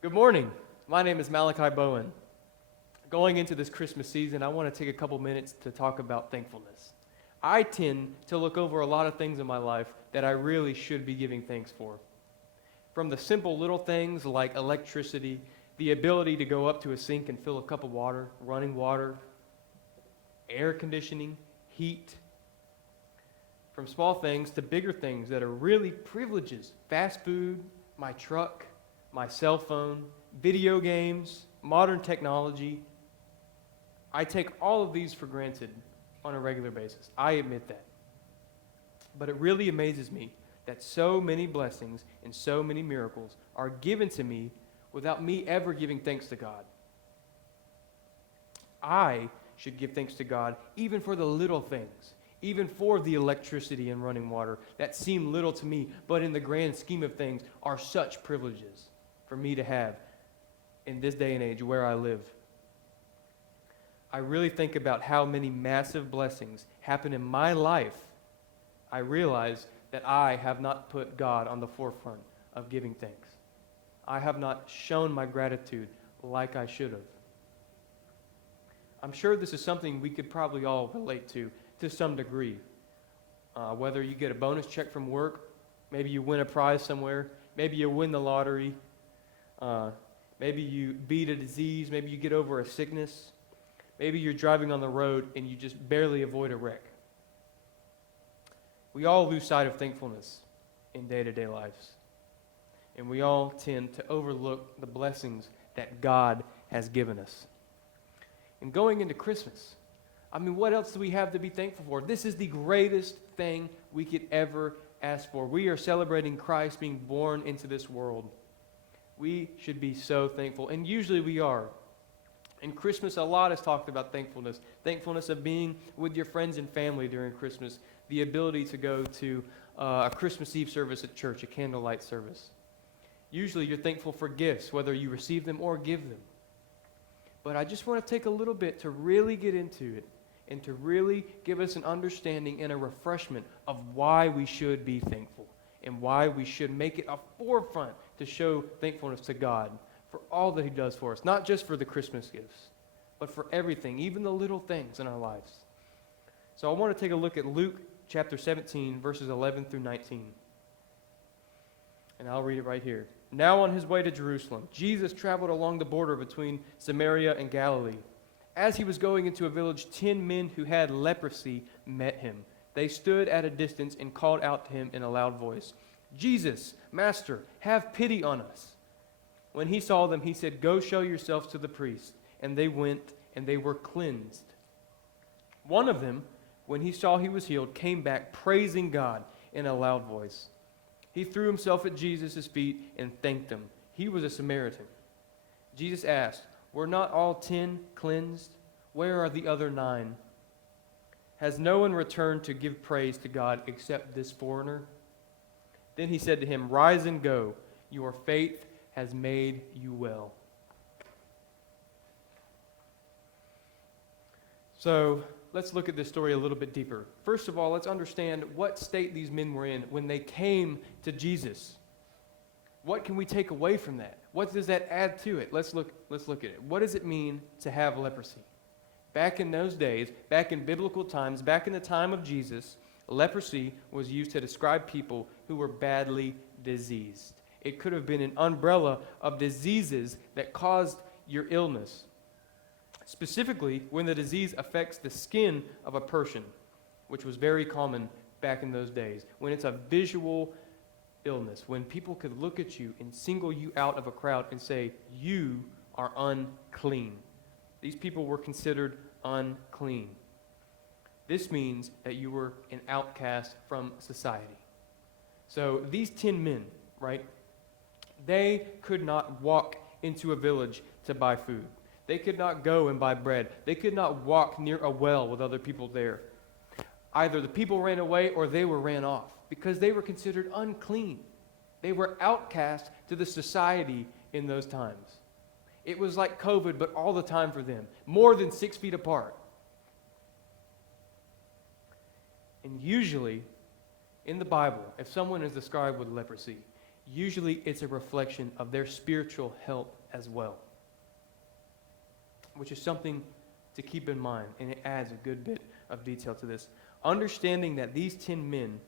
Good morning. My name is Malachi Bowen. Going into this Christmas season, I want to take a couple minutes to talk about thankfulness. I tend to look over a lot of things in my life that I really should be giving thanks for. From the simple little things like electricity, the ability to go up to a sink and fill a cup of water, running water, air conditioning, heat. From small things to bigger things that are really privileges. Fast food, my truck, my cell phone, video games, modern technology. I take all of these for granted on a regular basis. I admit that. But it really amazes me that so many blessings and so many miracles are given to me without me ever giving thanks to God. I should give thanks to God even for the little things, even for the electricity and running water that seem little to me, but in the grand scheme of things are such privileges for me to have in this day and age where I live. I really think about how many massive blessings happen in my life. I realize that I have not put God on the forefront of giving thanks. I have not shown my gratitude like I should have. I'm sure this is something we could probably all relate to some degree. Whether you get a bonus check from work, maybe you win a prize somewhere, maybe you win the lottery, maybe you beat a disease, maybe you get over a sickness, maybe you're driving on the road and you just barely avoid a wreck. We all lose sight of thankfulness in day-to-day lives. And we all tend to overlook the blessings that God has given us. And going into Christmas, what else do we have to be thankful for? This is the greatest thing we could ever ask for. We are celebrating Christ being born into this world. We should be so thankful, and usually we are. In Christmas, a lot is talked about thankfulness. Thankfulness of being with your friends and family during Christmas. The ability to go to a Christmas Eve service at church, a candlelight service. Usually you're thankful for gifts, whether you receive them or give them. But I just want to take a little bit to really get into it and to really give us an understanding and a refreshment of why we should be thankful and why we should make it a forefront to show thankfulness to God for all that He does for us, not just for the Christmas gifts, but for everything, even the little things in our lives. So I want to take a look at Luke chapter 17, verses 11 through 19. And I'll read it right here. Now on his way to Jerusalem, Jesus traveled along the border between Samaria and Galilee. As he was going into a village, 10 men who had leprosy met him. They stood at a distance and called out to him in a loud voice, "Jesus, Master, have pity on us." When he saw them, he said, "Go show yourselves to the priest." And they went, and they were cleansed. One of them, when he saw he was healed, came back praising God in a loud voice. He threw himself at Jesus' feet and thanked him. He was a Samaritan. Jesus asked, "Were not all 10 cleansed? Where are the other 9? Has no one returned to give praise to God except this foreigner?" Then he said to him, "Rise and go. Your faith has made you well." So let's look at this story a little bit deeper. First of all, let's understand what state these men were in when they came to Jesus. What can we take away from that? What does that add to it? Let's look at it. What does it mean to have leprosy? Back in those days, back in biblical times, back in the time of Jesus, leprosy was used to describe people who were badly diseased. It could have been an umbrella of diseases that caused your illness. Specifically, when the disease affects the skin of a person, which was very common back in those days. When it's a visual illness, when people could look at you and single you out of a crowd and say, "You are unclean." These people were considered unclean. This means that you were an outcast from society. So these 10 men, right, they could not walk into a village to buy food. They could not go and buy bread. They could not walk near a well with other people there. Either the people ran away or they were ran off because they were considered unclean. They were outcast to the society in those times. It was like COVID, but all the time for them, more than 6 feet apart. And usually, in the Bible, if someone is described with leprosy, usually it's a reflection of their spiritual health as well, which is something to keep in mind, and it adds a good bit of detail to this. Understanding that these 10 men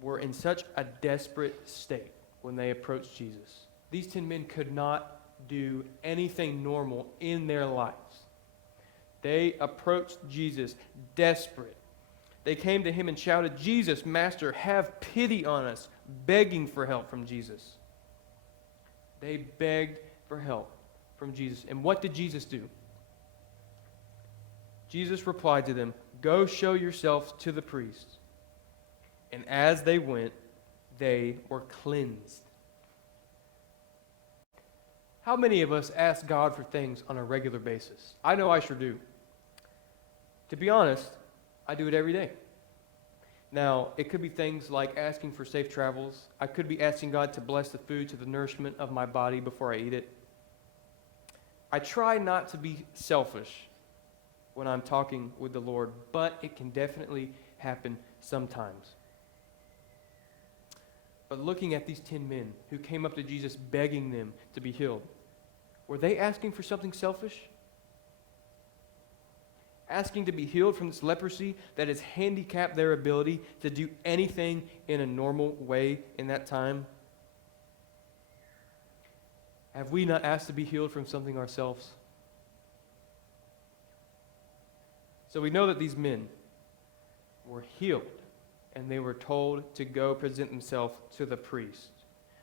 were in such a desperate state when they approached Jesus. These 10 men could not do anything normal in their lives. They approached Jesus desperate. They came to him and shouted, "Jesus, Master, have pity on us," begging for help from Jesus. They begged for help from Jesus. And what did Jesus do? Jesus replied to them, "Go show yourselves to the priests." And as they went, they were cleansed. How many of us ask God for things on a regular basis? I know I sure do. To be honest, I do it every day. Now, it could be things like asking for safe travels. I could be asking God to bless the food to the nourishment of my body before I eat it. I try not to be selfish when I'm talking with the Lord, but it can definitely happen sometimes. But looking at these 10 men who came up to Jesus begging them to be healed, were they asking for something selfish? Asking to be healed from this leprosy that has handicapped their ability to do anything in a normal way in that time? Have we not asked to be healed from something ourselves? So we know that these men were healed, and they were told to go present themselves to the priest.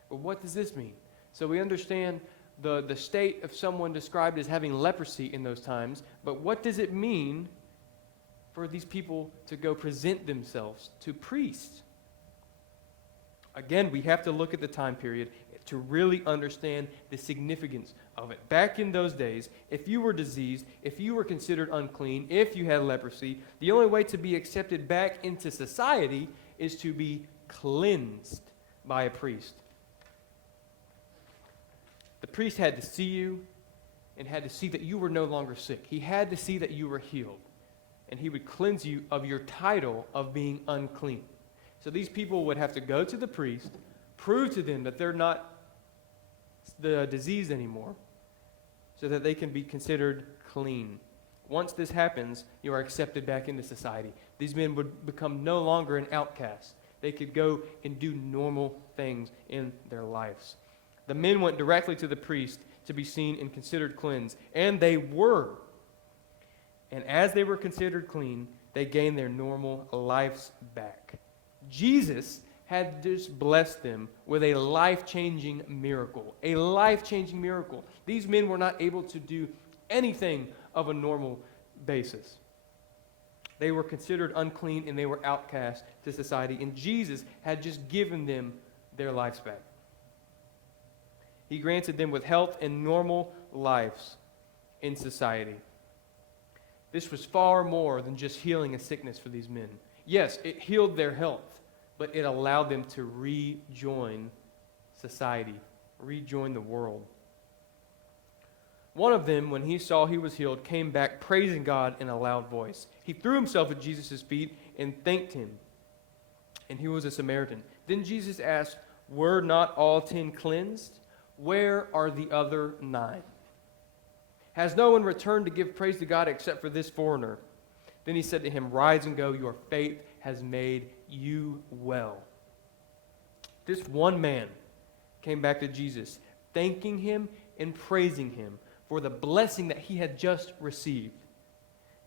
But what does this mean? So we understand the state of someone described as having leprosy in those times, but what does it mean for these people to go present themselves to priests? Again, we have to look at the time period to really understand the significance of it. Back in those days, if you were diseased, if you were considered unclean, if you had leprosy, the only way to be accepted back into society is to be cleansed by a priest. The priest had to see you and had to see that you were no longer sick. He had to see that you were healed. And he would cleanse you of your title of being unclean. So these people would have to go to the priest, prove to them that they're not the disease anymore, so that they can be considered clean. Once this happens, you are accepted back into society. These men would become no longer an outcast. They could go and do normal things in their lives. The men went directly to the priest to be seen and considered cleansed, and they were. And as they were considered clean, they gained their normal lives back. Jesus had just blessed them with a life-changing miracle. A life-changing miracle. These men were not able to do anything of a normal basis. They were considered unclean and they were outcast to society. And Jesus had just given them their lives back. He granted them with health and normal lives in society. This was far more than just healing a sickness for these men. Yes, it healed their health, but it allowed them to rejoin society, rejoin the world. One of them, when he saw he was healed, came back praising God in a loud voice. He threw himself at Jesus' feet and thanked him. And he was a Samaritan. Then Jesus asked, "Were not all 10 cleansed? Where are the other 9? Has no one returned to give praise to God except for this foreigner?" Then he said to him, "Rise and go, your faith has made you well." This one man came back to Jesus, thanking him and praising him for the blessing that he had just received.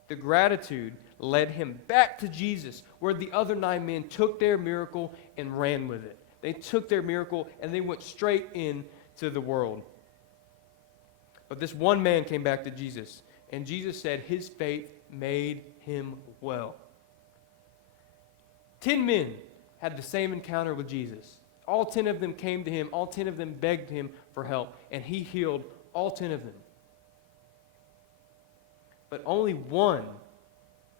The gratitude led him back to Jesus, where the other 9 men took their miracle and ran with it. They took their miracle and they went straight into the world. But this one man came back to Jesus, and Jesus said his faith made him well. 10 men had the same encounter with Jesus. All 10 of them came to him. All 10 of them begged him for help, and he healed all 10 of them. But only one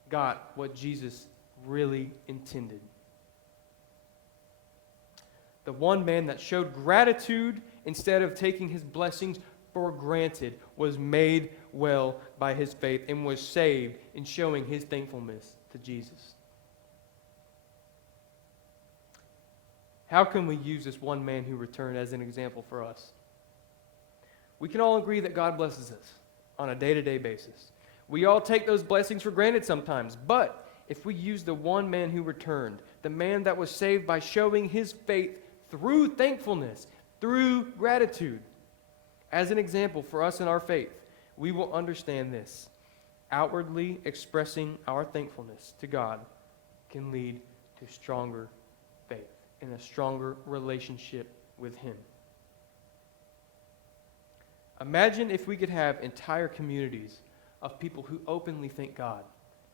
got what Jesus really intended. The one man that showed gratitude instead of taking his blessings for granted was made well by his faith and was saved in showing his thankfulness to Jesus. How can we use this one man who returned as an example for us? We can all agree that God blesses us on a day-to-day basis. We all take those blessings for granted sometimes, but if we use the one man who returned, the man that was saved by showing his faith through thankfulness, through gratitude, as an example for us in our faith, we will understand this. Outwardly expressing our thankfulness to God can lead to stronger faith and a stronger relationship with Him. Imagine if we could have entire communities of people who openly thank God.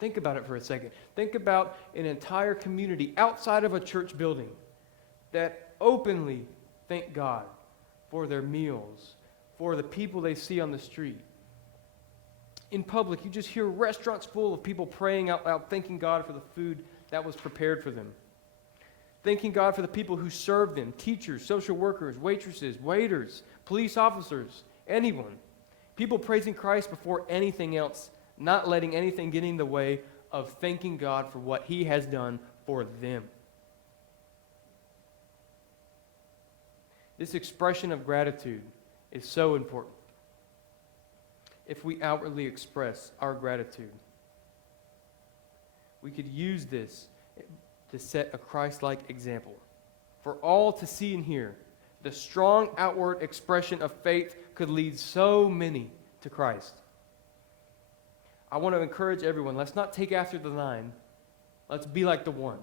Think about it for a second. Think about an entire community outside of a church building that openly thank God for their meals, for the people they see on the street. In public, you just hear restaurants full of people praying out loud, thanking God for the food that was prepared for them. Thanking God for the people who serve them, teachers, social workers, waitresses, waiters, police officers, anyone. People praising Christ before anything else, not letting anything get in the way of thanking God for what He has done for them. This expression of gratitude is so important. If we outwardly express our gratitude, we could use this to set a Christ-like example for all to see and hear. The strong outward expression of faith could lead so many to Christ. I want to encourage everyone, let's not take after the 9. Let's be like the 1.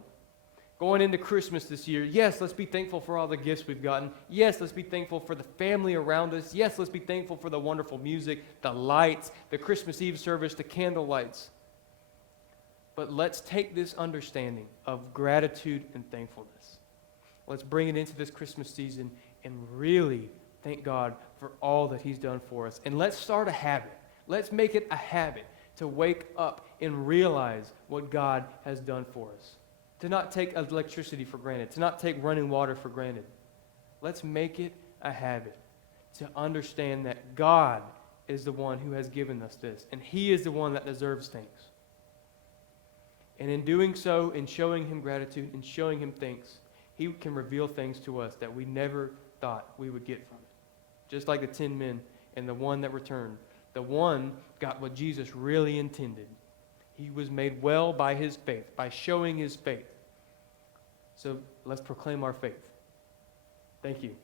Going into Christmas this year, yes, let's be thankful for all the gifts we've gotten. Yes, let's be thankful for the family around us. Yes, let's be thankful for the wonderful music, the lights, the Christmas Eve service, the candle lights. But let's take this understanding of gratitude and thankfulness. Let's bring it into this Christmas season and really thank God for all that He's done for us. And let's start a habit. Let's make it a habit to wake up and realize what God has done for us. To not take electricity for granted, to not take running water for granted. Let's make it a habit to understand that God is the one who has given us this, and He is the one that deserves things. And in doing so, in showing Him gratitude, and showing Him thanks, He can reveal things to us that we never thought we would get from it. Just like the 10 men and the one that returned. The one got what Jesus really intended. He was made well by his faith, by showing his faith. So let's proclaim our faith. Thank you.